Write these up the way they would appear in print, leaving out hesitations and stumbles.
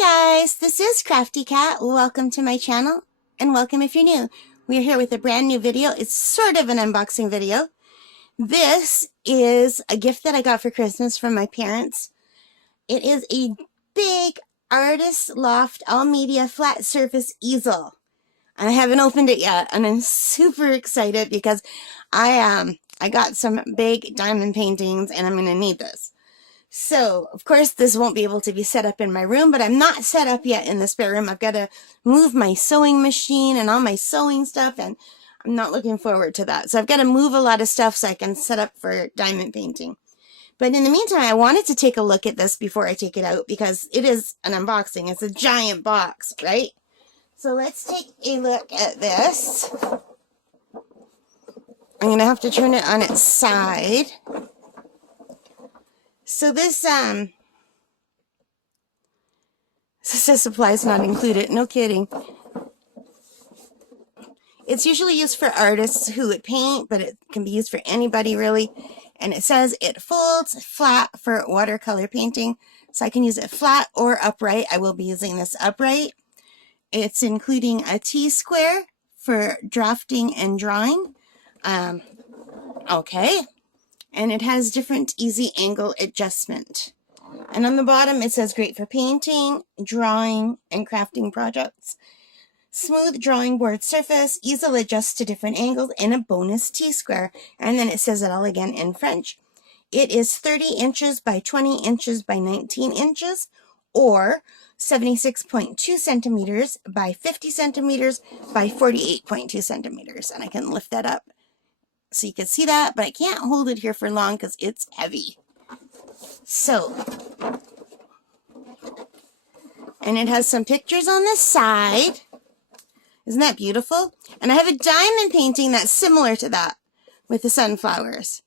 Hi guys, this is Crafty Cat. Welcome to my channel and welcome if you're new. We're here with a brand new video. It's sort of an unboxing video. This is a gift that I got for Christmas from my parents. It is a big Artist Loft all media flat surface easel. I haven't opened it yet and I'm super excited because I got some big diamond paintings and I'm going to need this. So, of course, this won't be able to be set up in my room, but I'm not set up yet in the spare room. I've got to move my sewing machine and all my sewing stuff, and I'm not looking forward to that. So I've got to move a lot of stuff so I can set up for diamond painting. But in the meantime, I wanted to take a look at this before I take it out because it is an unboxing. It's a giant box, right? So let's take a look at this. I'm going to have to turn it on its side. So this says supplies not included. No kidding. It's usually used for artists who would paint, but it can be used for anybody really. And it says it folds flat for watercolor painting. So I can use it flat or upright. I will be using this upright. It's including a T-square for drafting and drawing. Okay. And it has different easy angle adjustment. And on the bottom it says great for painting, drawing, and crafting projects. Smooth drawing board surface, easel adjusts to different angles, and a bonus T-square. And then it says it all again in French. It is 30 inches by 20 inches by 19 inches, or 76.2 centimeters by 50 centimeters by 48.2 centimeters. And I can lift that up so you can see that, but I can't hold it here for long because it's heavy. So, and it has some pictures on the side. Isn't that beautiful? And I have a diamond painting that's similar to that with the sunflowers.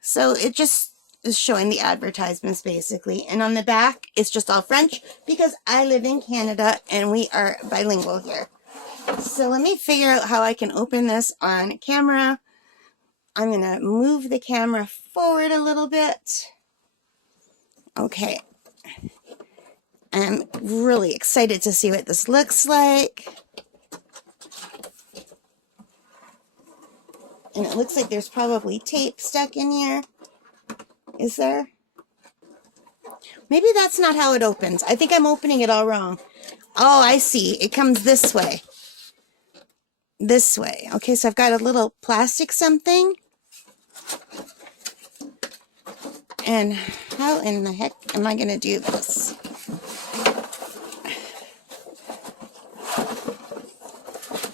So it just is showing the advertisements basically. And on the back, it's just all French because I live in Canada and we are bilingual here. So let me figure out how I can open this on camera. I'm going to move the camera forward a little bit. Okay. I'm really excited to see what this looks like. And it looks like there's probably tape stuck in here. Is there? Maybe that's not how it opens. I think I'm opening it all wrong. Oh, I see. It comes this way. This way. Okay, so I've got a little plastic something. And how in the heck am I going to do this?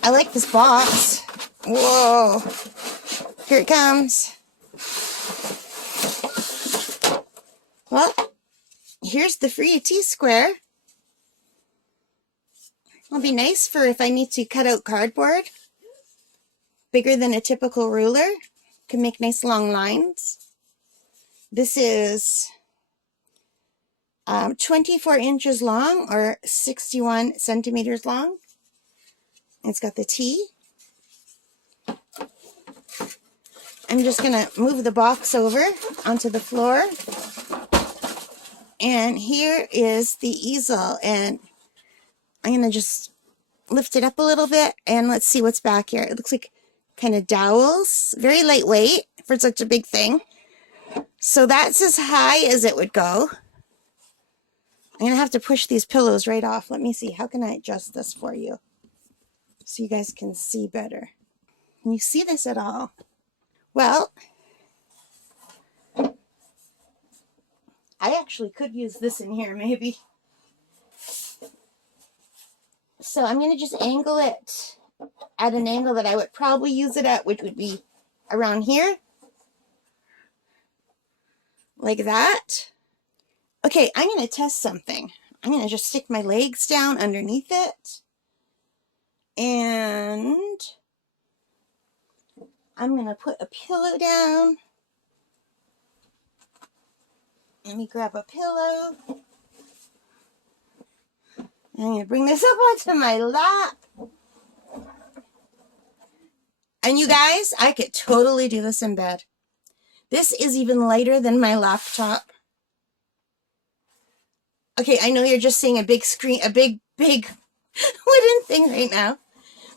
I like this box. Whoa. Here it comes. Well, here's the free T-square. It'll be nice for if I need to cut out cardboard. Bigger than a typical ruler. Can make nice long lines. This is 24 inches long or 61 centimeters long. It's got the T. I'm just going to move the box over onto the floor. And here is the easel. And I'm going to just lift it up a little bit. And let's see what's back here. It looks like kind of dowels. Very lightweight for such a big thing. So that's as high as it would go. I'm going to have to push these pillows right off. Let me see. How can I adjust this for you so you guys can see better? Can you see this at all? Well, I actually could use this in here maybe. So I'm going to just angle it at an angle that I would probably use it at, which would be around here. Like that. Okay, I'm going to test something. I'm going to just stick my legs down underneath it. And I'm going to put a pillow down. Let me grab a pillow. I'm going to bring this up onto my lap. And you guys, I could totally do this in bed. This is even lighter than my laptop. Okay, I know you're just seeing a big screen, a big wooden thing right now,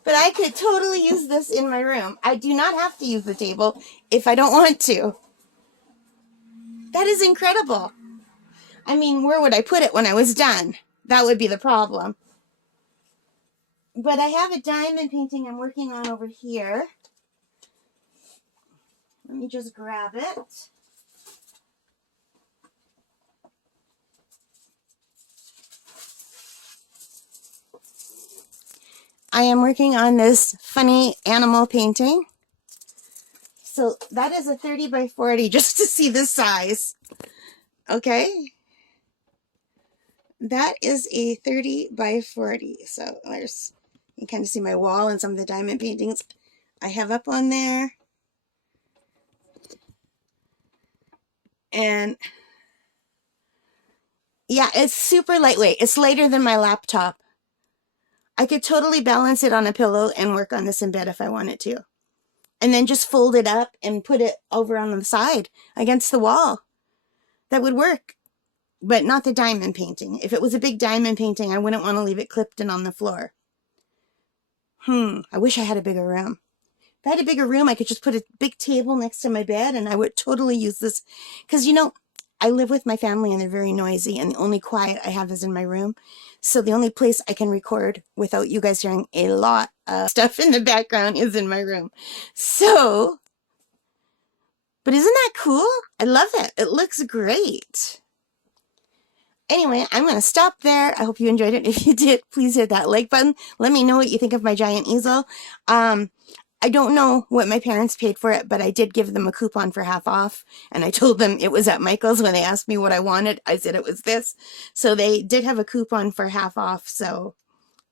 but I could totally use this in my room. I do not have to use the table if I don't want to. That is incredible. I mean, where would I put it when I was done? That would be the problem. But I have a diamond painting I'm working on over here. Let me just grab it. I am working on this funny animal painting. So that is a 30 by 40, just to see the size. Okay. That is a 30 by 40. So there's, you can kind of see my wall and some of the diamond paintings I have up on there. And yeah, it's super lightweight. It's lighter than my laptop. I could totally balance it on a pillow and work on this in bed if I wanted to. And then just fold it up and put it over on the side against the wall. That would work. But not the diamond painting. If it was a big diamond painting, I wouldn't want to leave it clipped and on the floor. I wish I had a bigger room. If I had a bigger room, I could just put a big table next to my bed and I would totally use this. Because, you know, I live with my family and they're very noisy and the only quiet I have is in my room. So the only place I can record without you guys hearing a lot of stuff in the background is in my room. So, but isn't that cool? I love it. It looks great. Anyway, I'm going to stop there. I hope you enjoyed it. If you did, please hit that like button. Let me know what you think of my giant easel. I don't know what my parents paid for it, but I did give them a coupon for half off. And I told them it was at Michael's. When they asked me what I wanted, I said it was this. So they did have a coupon for half off. So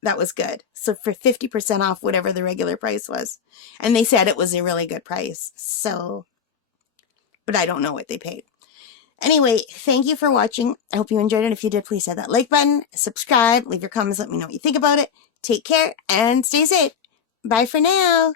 that was good. So for 50% off whatever the regular price was. And they said it was a really good price. So, but I don't know what they paid. Anyway, thank you for watching. I hope you enjoyed it. If you did, please hit that like button, subscribe, leave your comments, let me know what you think about it. Take care and stay safe. Bye for now.